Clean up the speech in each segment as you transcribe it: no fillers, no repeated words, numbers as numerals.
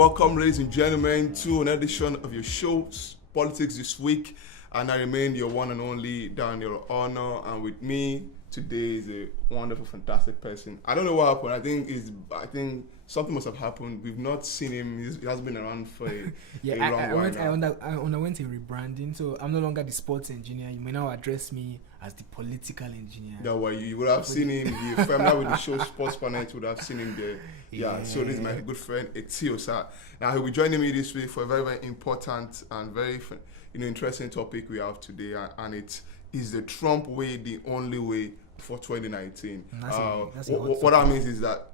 welcome, ladies and gentlemen, to an edition of your show, Politics This Week. And I remain your one and only Daniel Honour, and with me today is a wonderful, fantastic person. I don't know what happened. I think something must have happened. We've not seen him. He hasn't been around for a I underwent a rebranding, so I'm no longer the sports engineer. You may now address me as the political engineer. Yeah, well, you would have seen him. If you're familiar with the show Sports Planet, you would have seen him there. Yeah, so this is my good friend Etinosa. Now he'll be joining me this week for a very, very important and very interesting topic we have today, and it is the Trump way, the only way for 2019. What that means is that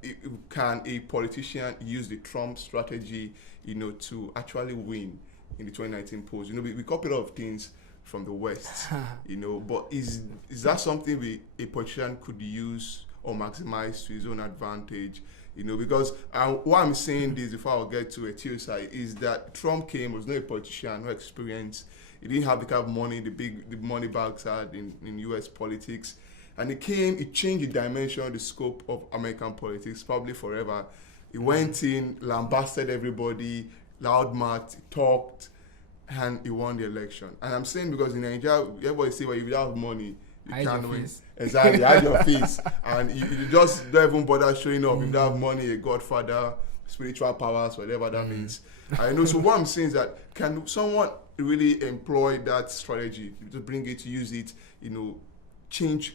can a politician use the Trump strategy, to actually win in the 2019 polls? We copy a lot of things from the West, but is that something a politician could use or maximize to his own advantage? Because what I'm saying this before I'll get to Etiosa is that Trump was not a politician, no experience. He didn't have the kind of money the money bags had in US politics. And he changed the dimension, the scope of American politics, probably forever. He went in, lambasted everybody, loudmouthed, talked, and he won the election. And I'm saying because in Nigeria, everybody say, well, if you have money, you can't win. Exactly, hide your face. And you just don't even bother showing up. If you don't have money, a godfather, spiritual powers, whatever that means. I know. So what I'm saying is that can someone really employ that strategy to bring it, to use it,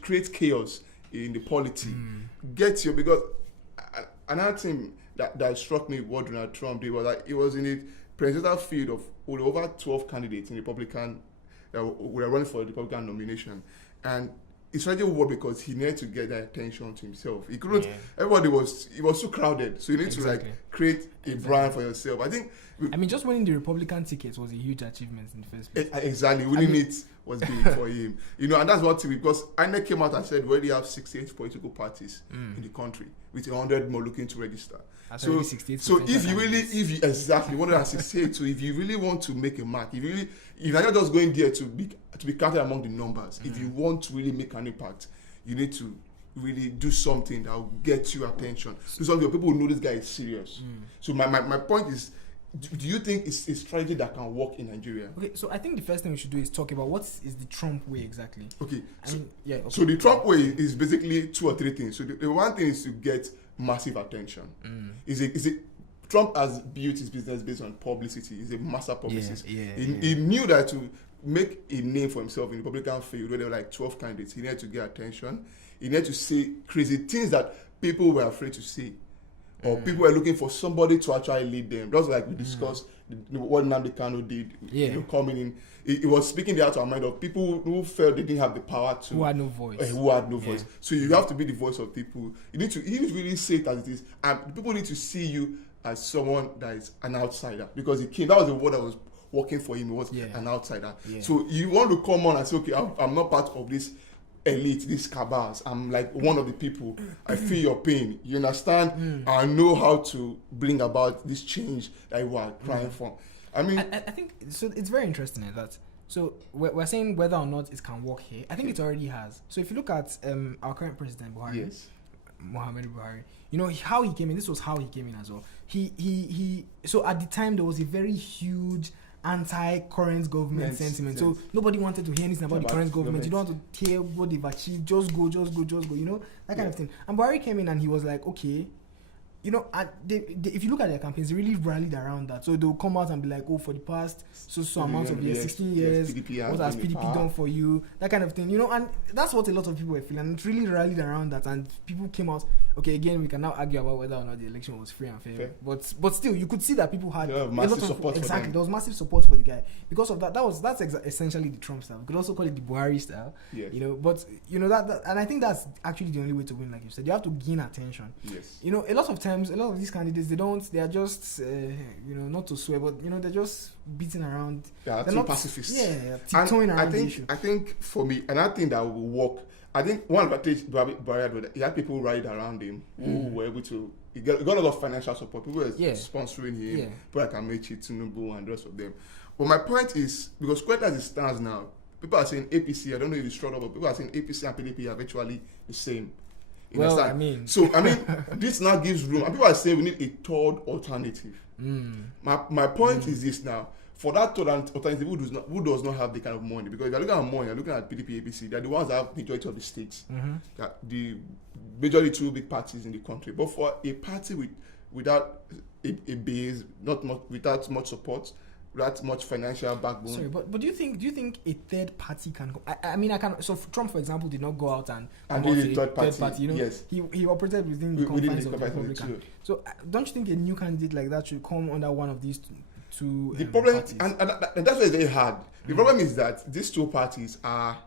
create chaos in the polity, because another thing that struck me what Donald Trump did was that he was in a presidential field of over 12 candidates in Republican that were running for the Republican nomination, and his strategy worked because he needed to get that attention to himself. He couldn't. Everybody was too crowded, so you need to create a brand for yourself. Just winning the Republican ticket was a huge achievement in the first place. Exactly, winning it was big for him. And that's one thing, because INEC came out and said we already have 68 political parties in the country, with 100 more looking to register. So if you really, exactly 168, so if you really want to make a mark, if you're not just going there to be counted among the numbers, if you want to really make an impact, you need to really do something that will get you attention. So some people will know this guy is serious. So my point is, do you think it's a strategy that can work in Nigeria? Okay, so I think the first thing we should do is talk about what is the Trump way exactly. Okay, so the Trump way is basically two or three things. So the one thing is to get massive attention. Trump has built his business based on publicity. He's a master publicist. He knew that to make a name for himself in the Republican field, where there were like 12 candidates, he needed to get attention. He needed to say crazy things that people were afraid to say. Or people were looking for somebody to actually lead them. Just like we discussed what Nnamdi Kanu did, coming in. It was speaking out of mind of people who felt they didn't have the power to. Who had no voice. So you have to be the voice of people. You need to really say it as it is. And people need to see you as someone that is an outsider. Because that was the word that was working for him. He was an outsider. So you want to come on and say, okay, I'm not part of this elite, these cabals. I'm like one of the people. I feel your pain. You understand? I know how to bring about this change that you are crying for. I think so. It's very interesting that. So we're saying whether or not it can work here. I think it already has. So if you look at our current president Buhari, Muhammadu Buhari, how he came in. This was how he came in as well. He. So at the time there was a very huge anti-current government sentiment. So nobody wanted to hear anything about the current government. You don't want to hear what they've achieved. Just go. That kind of thing. And Buhari came in and he was like, okay, and if you look at their campaigns, they really rallied around that. So they'll come out and be like, oh, for the past so amount of years, 16 years, what has PDP done for you? That kind of thing, and that's what a lot of people were feeling. And it really rallied around that, and people came out. Okay, again, we can now argue about whether or not the election was free and fair. But still, you could see that people had a lot of support. Exactly, there was massive support for the guy because of that. That's essentially the Trump style. We could also call it the Buhari style. Yes. But that, and I think that's actually the only way to win. Like you said, you have to gain attention. Yes. A lot of times, a lot of these candidates, they are just not to swear, but they're just beating around. Yeah, they're not pacifists. Yeah, tiptoeing around the issue. I think for me, another thing that will work. I think one advantage Buhari had, he had people rallied around him who were able to. He got a lot of financial support. People were sponsoring him. People like Amechi, Tinubu, and the rest of them. But my point is, because quite as it stands now, people are saying APC. I don't know if it's strong, but people are saying APC and PDP are virtually the same. Well, understand? I mean, So I mean, this now gives room, and people are saying we need a third alternative. My point is this now. For that third alternative, who does not have the kind of money, because if you're looking at money, you're looking at PDP, APC, they're the ones that have majority of the states. The majorly two big parties in the country. But for a party without a base, without much support, without much financial backbone. Sorry, but do you think a third party can go? I mean, I can. So Trump, for example, did not go out and come out do to a third party. party. You know, Yes. he operated within the confines of the Republican. So don't you think a new candidate like that should come under one of these two the problem, parties? and that's why it's very hard. The problem is that these two parties are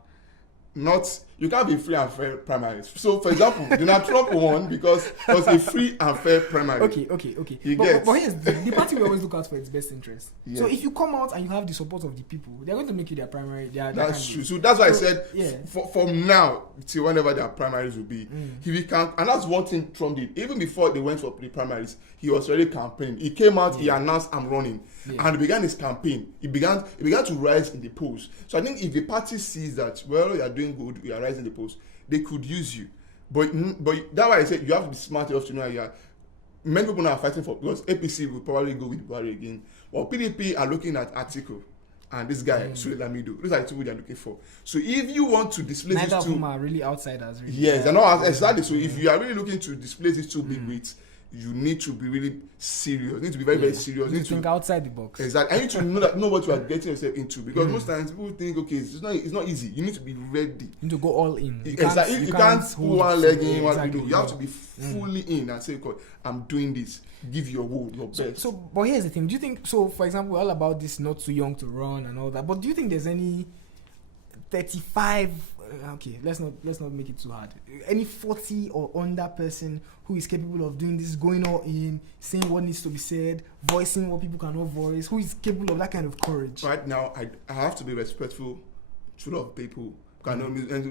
not. You can't be free and fair primaries. So, for example, Donald Trump won because it was a free and fair primary. Okay. But here's the party we always look out for its best interest. Yes. So if you come out and you have the support of the people, they're going to make you their primary. That's true. So that's why I said from now till whenever their primaries will be, if he can, and that's one thing Trump did. Even before they went for the primaries, he was already campaigning. He came out, he announced, "I'm running," and he began his campaign. He began to rise in the polls. So I think if the party sees that, well, you are doing good, you are rising in the polls, they could use you. But that's why I said you have to be smart enough to know you are. Many people now are fighting for, because APC will probably go with Buhari again. Well, PDP are looking at Atiku and this guy, Sule Lamido. Those are the two they are looking for. So if you want to displace neither these two, of them are really outsiders. Really. Yes, they're not exactly. So if you are really looking to displace these two big weights, you need to be really serious. You need to be very, very serious. You need to think outside the box. Exactly. And you need to know what you are getting yourself into, because most times people think, okay, it's not easy. You need to be ready. You need to go all in. You can't put one leg in, one exactly, leg. You have to be fully in and say, okay, I'm doing this. Give your best. So, but here's the thing. Do you think, so for example, all about this not too young to run and all that, but do you think there's any 35, okay, let's not make it too hard, any 40 or under person who is capable of doing this, going all in, saying what needs to be said, voicing what people cannot voice, who is capable of that kind of courage? Right now, I have to be respectful to a lot of people, because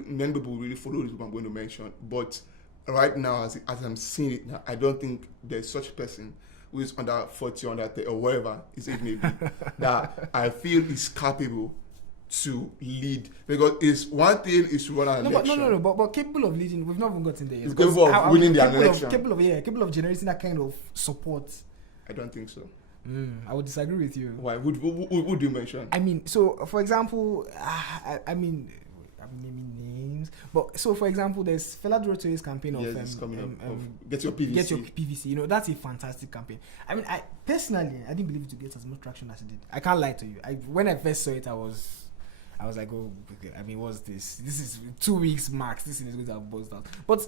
many people really follow this book I'm going to mention, but right now, as I'm seeing it now, I don't think there's such a person who is under 40, under 30, or whatever it may be, that I feel is capable to lead. Because it's one thing is to run an election. No, but capable of leading, we've not even gotten there yet. It's capable of winning the election. Capable of generating that kind of support. I don't think so. I would disagree with you. Why? Would you mention? I mean, so for example, I mean, I'm naming names, but so for example, there's Fela Durotoye's campaign of Get Your PVC. Get Your PVC. You know, that's a fantastic campaign. I mean, I personally didn't believe it to get as much traction as it did. I can't lie to you. When I first saw it, I was like, oh, I mean, what's this? This is 2 weeks max. This thing is going to have buzzed out. But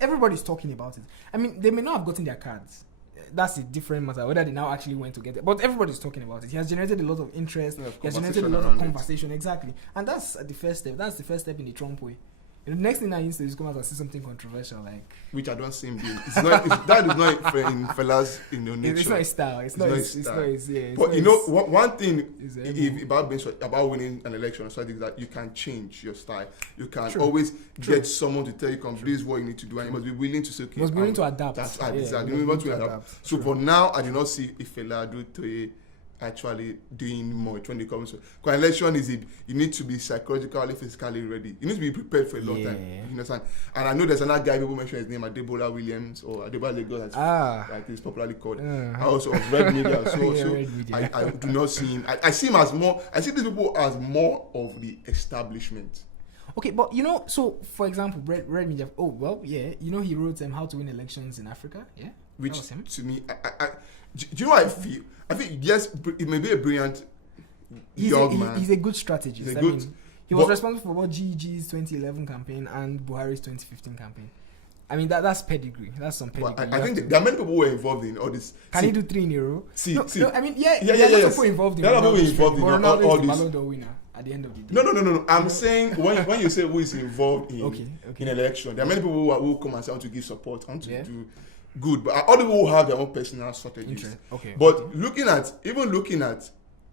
everybody's talking about it. I mean, they may not have gotten their cards. That's a different matter, whether they now actually went to get it. But everybody's talking about it. He has generated a lot of interest. He has generated a lot of conversation. Exactly. And that's the first step. That's the first step in the Trump way. The next thing I need to do is come out and say something controversial, like, which I don't see him doing. That is not in Fela's nature. It's not his style. It's not his. But you know, one thing about winning an election, so is that you can change your style. You can always get someone to tell you, "Come, this is what you need to do," and you must be willing to say, "Okay." Must be willing to adapt. That's exactly. You must adapt. So for now, I do not see if Fela Durotoye actually doing much when it comes to election. You need to be psychologically, physically ready. You need to be prepared for a long time. You understand? And I know there's another guy, people mention his name, Adebola Williams, or Adebola Lagos, like he's popularly called. I also of Red Media. I do not see him. I see him as more. I see these people as more of the establishment. Okay, but you know, so for example, Red Media. Oh well, yeah. You know, he wrote How to Win Elections in Africa. Yeah, which to me, do you know what I feel? I think yes, it may be a brilliant young man. He's a good strategist. He was responsible for both GEG's 2011 campaign and Buhari's 2015 campaign. I mean, that's pedigree. That's some pedigree. I think there are many people who were involved in all this. Can he do 3 in a row? No, I mean, there are people involved in all this. Ronaldo is the Ballon d'Or winner at the end of the day. No. I'm saying when you say who is involved in election, there are many people who come and say, I want to give support, I want to do good, but all the people who have their own personal strategies. Okay. But looking at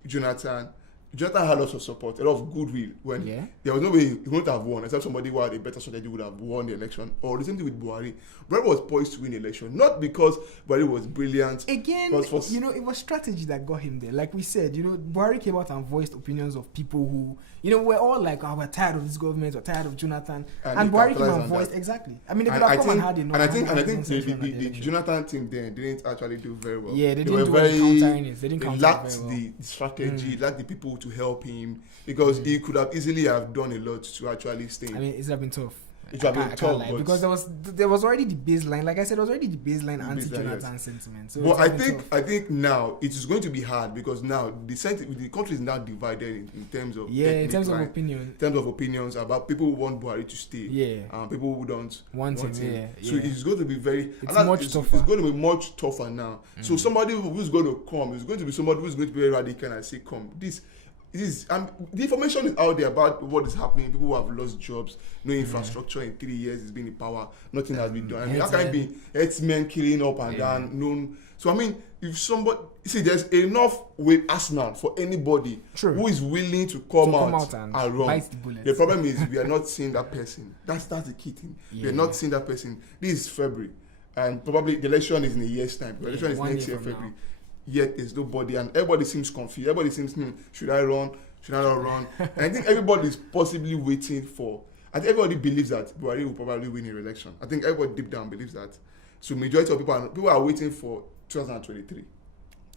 Jonathan Jonathan had lots of support, a lot of goodwill. When there was no way he wouldn't have won, except somebody who had a better strategy would have won the election. Or the same thing with Buhari. Buhari was poised to win the election, not because Buhari was brilliant. Again, it was strategy that got him there. Like we said, Buhari came out and voiced opinions of people who, we're all like, we're tired of this government, we're tired of Jonathan. And Buhari came and voiced, exactly. I mean, they could have come and had enough. And I think the Jonathan team then didn't actually do very well. Yeah, they didn't do countering it. They lacked the strategy, lacked the people to help him, because he could have easily have done a lot to actually stay. I mean, it's have been tough. It would have been tough, because there was already the baseline. Like I said, there was already the baseline anti-Jonathan sentiment. So but I think now it is going to be hard, because now the country is now divided in terms of opinion. In terms of opinions about people who want Buhari to stay, and people who don't want him. So it's going to be tougher. It's going to be much tougher now. So somebody who's going to come is going to be somebody who's going to be very radical and say, "Come, this." The information is out there about what is happening. People who have lost jobs, no infrastructure in 3 years has been in power. Nothing has been done. I mean, how can it be herdsmen killing up and down? So I mean, if somebody there's enough with Arsenal for anybody who is willing to come out and run. The problem is we are not seeing that person. That's the key thing. We are not seeing that person. This is February, and probably the election is in a year's time. The election is next year, February. Yet there's nobody, and everybody seems confused. Everybody seems, should I run? Should I not run? And I think everybody is possibly waiting for. I think everybody believes that Buhari will probably win the election. I think everybody deep down believes that. So majority of people are waiting for 2023.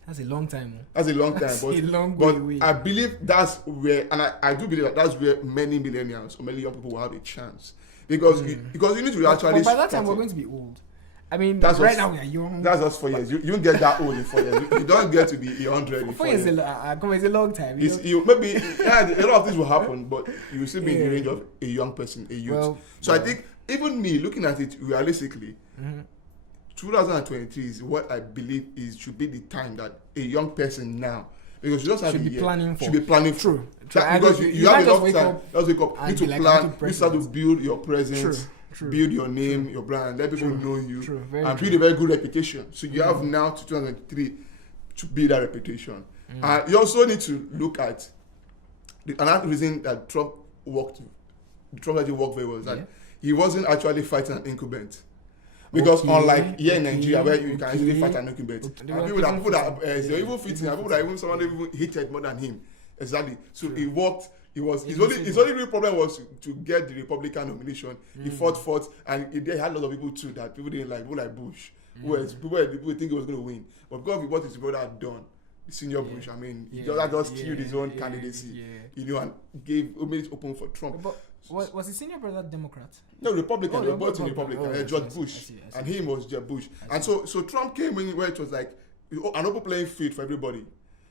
That's a long time. That's a long time, but I believe that's where, and I do believe that's where many millennials or many young people will have a chance, because you need to actually. But by that time we're going to be old. I mean, now we are young. That's just 4 years. You don't get that old in 4 years. You don't get to be 100 in 4 years. 4 years is a long time. Maybe a lot of things will happen, but you will still be in the range of a young person, a youth. I think even me looking at it realistically, 2023 is what I believe should be the time that a young person now, because you just have should be planning for. Because you have enough time. Let's wake up. You need to plan. You start to build your presence. Build your name, your brand, let people know you, and build a very good reputation. So you have now to 2003 to build that reputation. And you also need to look at another reason that Trump actually worked very well is that he wasn't actually fighting an incumbent. Because unlike here in Nigeria, where you can easily fight an incumbent, people that even fitting, people that even someone even hated more than him. Exactly. So he worked. His only real problem was to get the Republican nomination. He fought, and he had a lot of people too that people didn't like. People like Bush, people think he was going to win, but because of what his brother had done, the senior Bush, I mean, he just killed his own candidacy, and made it open for Trump. But was his senior brother Democrat? No, Republican. They both in Republican. George Bush, and him was Jeb Bush, and so Trump came in where it was like an open playing field for everybody.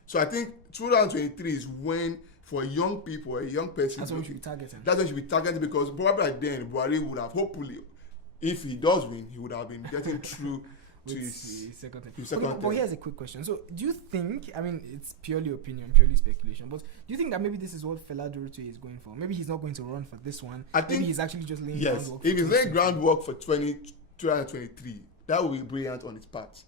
So I think 2023 is when. For young people, a young person, that's what we should be targeting. That's what should be targeted, because probably by then Buhari would have, hopefully, if he does win, he would have been getting through to his second term. But here's a quick question. So, do you think? I mean, it's purely opinion, purely speculation. But do you think that maybe this is what Fela Durute is going for? Maybe he's not going to run for this one. I think he's actually just laying groundwork. If he's laying groundwork for 2023, that will be brilliant on his part.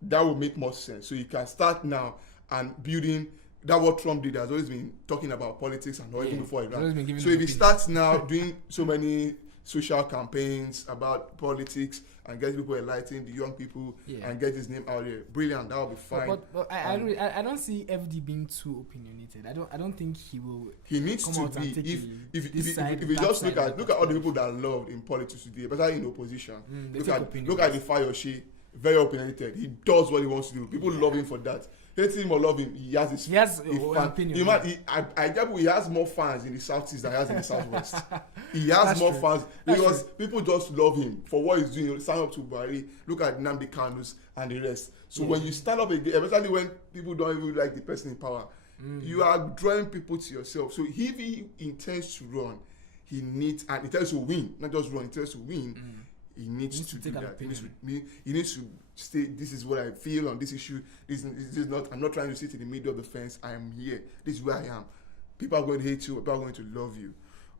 That will make more sense. So you can start now and building. That's what Trump did. Has always been talking about politics and even before he ran. So if he starts now doing so many social campaigns about politics and get people enlightened, the young people, and get his name out there, brilliant. That will be fine. But I don't see FD being too opinionated. I don't think he will. He needs to be. If you just look at all the people that are loved in politics today, especially in opposition. Look at the Fayose, very opinionated. He does what he wants to do. People love him for that. Hate him or love him, he has opinion. He has more fans in the Southeast than he has in the Southwest. He has more fans because people just love him for what he's doing. Stand up to Buhari, look at Nnamdi Kanu's and the rest. So when you stand up again, especially when people don't even like the person in power, you are drawing people to yourself. So if he intends to run, he needs, and he intends to win, not just run, he intends to win. He needs to do that. He needs to say, this is what I feel on this issue. This is not. I'm not trying to sit in the middle of the fence. I am here. This is where I am. People are going to hate you. People are going to love you.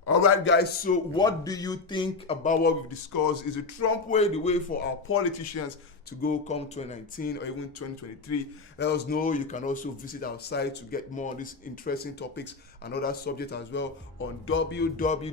All right, guys. So, what do you think about what we've discussed? Is it Trump way the way for our politicians to go come 2019 or even 2023? Let us know. You can also visit our site to get more on these interesting topics and other subjects as well on www.amori.ng.